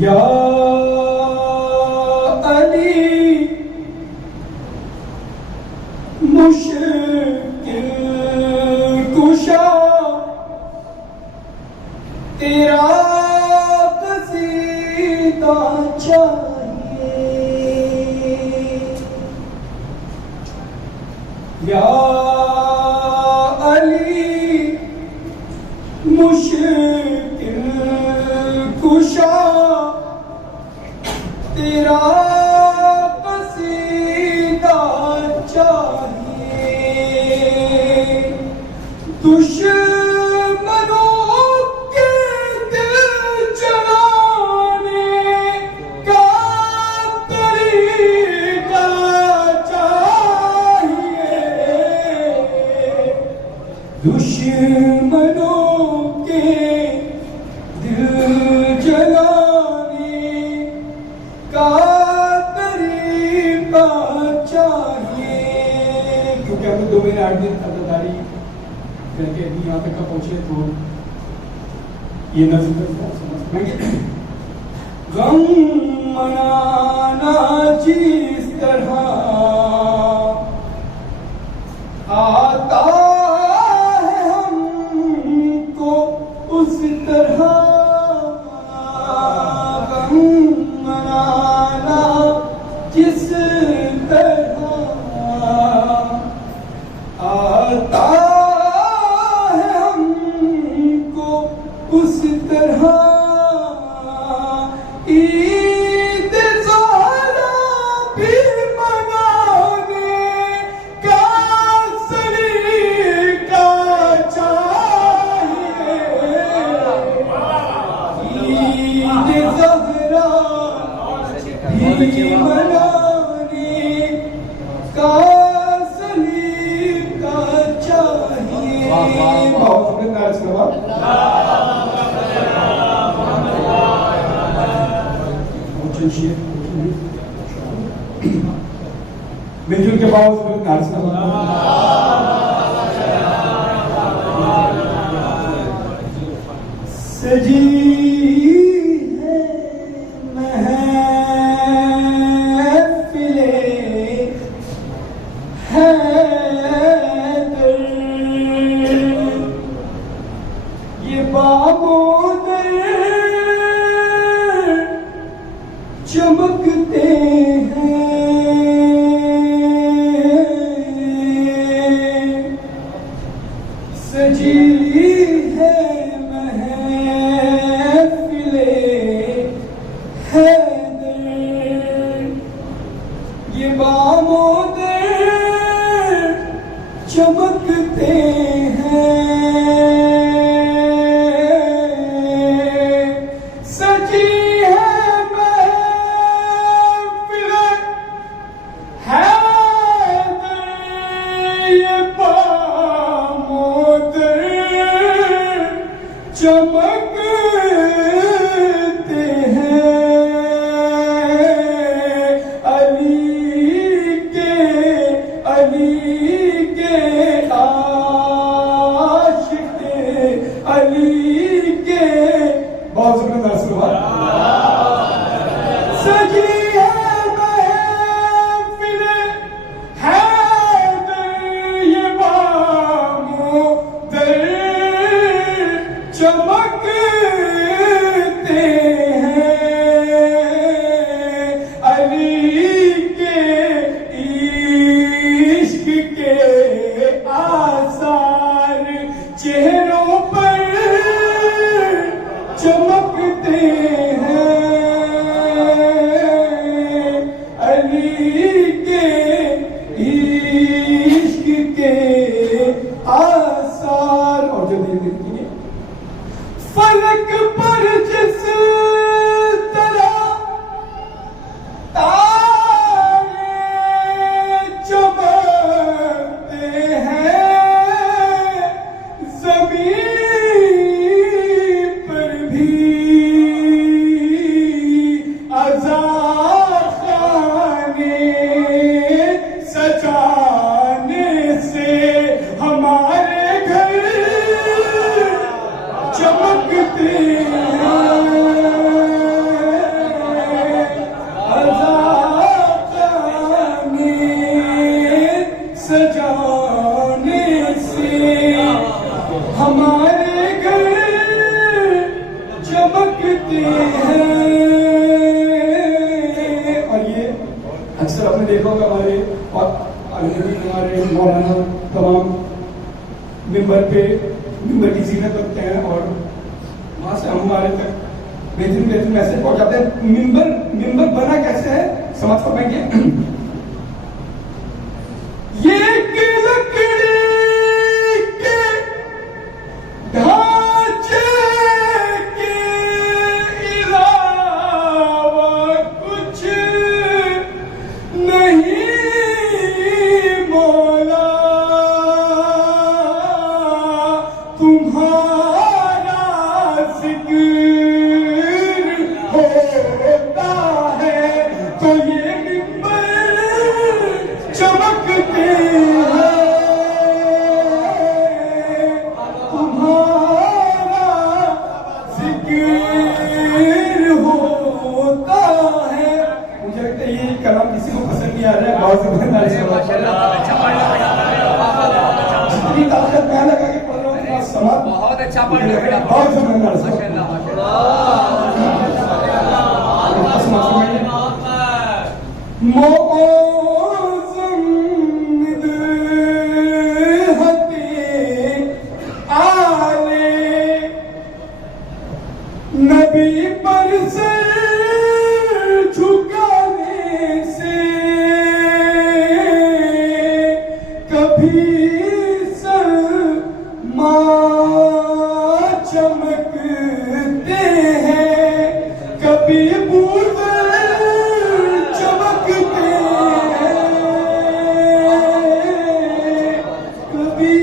या अली मुश्किल कुशा तेरा कसीदा चाहिए, या अली मुश्किल कुशा तेरा कसीदा चाहिए, दुश्मनों के दिल जलाने का तरीका चाहिए, दुश्मनों के दिल जलाने का तरीका चाहिए। क्योंकि हम 2 महीने 8 दिन अदादारी करके अभी यहाँ तक पहुंचे तो ये नज़र समझ पाएंगे। गम मनाना जिस तरह आता है हमको उस तरह गम मनाना जिस तरह आता है हमको उस तरह ईद ज़हरा भी मनाने का सलीका चाहिए, ईद ज़हरा भी मनाने का सलीका चाहिए। मिलजुल के बाद सजी है महफिले हैदर, ये बामोदर चमकते हैं, सजी है महफिले हैदर, ये बामोदर चमकते हैं, सजी है महफिले हैदर, ये बामोदर चमकते हैं, अली के आशिक अली के बहुत सजी है महफिले हैदर, ये बामोदर चमकते हैं, अली के इश्क के आसार चेहरों पर चमकते हैं, अली के इश्क के आसार। और जो देखिए फलक पर जिस तरह तारे चमकते हैं, ज़मीन पर भी अज़ा खाने आपने देखा होगा हमारे और हमारे मौलाना तमाम मिंबर पे मिंबर की जीनत रखते हैं और वहाँ से हम हमारे तक बेहतरीन बेहतरीन मैसेज पहुँचाते हैं। मिंबर बना कैसे है समाज को पाएंगे। ये लकड़ी के ढांचे के अलावा कुछ नहीं मौला, तुम्हारा जिक्र होता है तो ये मिंबर चमकते हैं, तुम्हारा जिक्र होता है। मुझे लगता है ये कलाम किसी को पसंद नहीं आ रहा है। बहुत जितनी ताकत मैं लगा के पढ़ रहा हूँ उतना समाज बहुत अच्छा पढ़ रहे हो, बहुत जबरदस्त। नबी पर सर झुकाने से कभी सरमा चमकते हैं, कभी बूंद चमकते हैं, कभी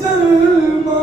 सरमा।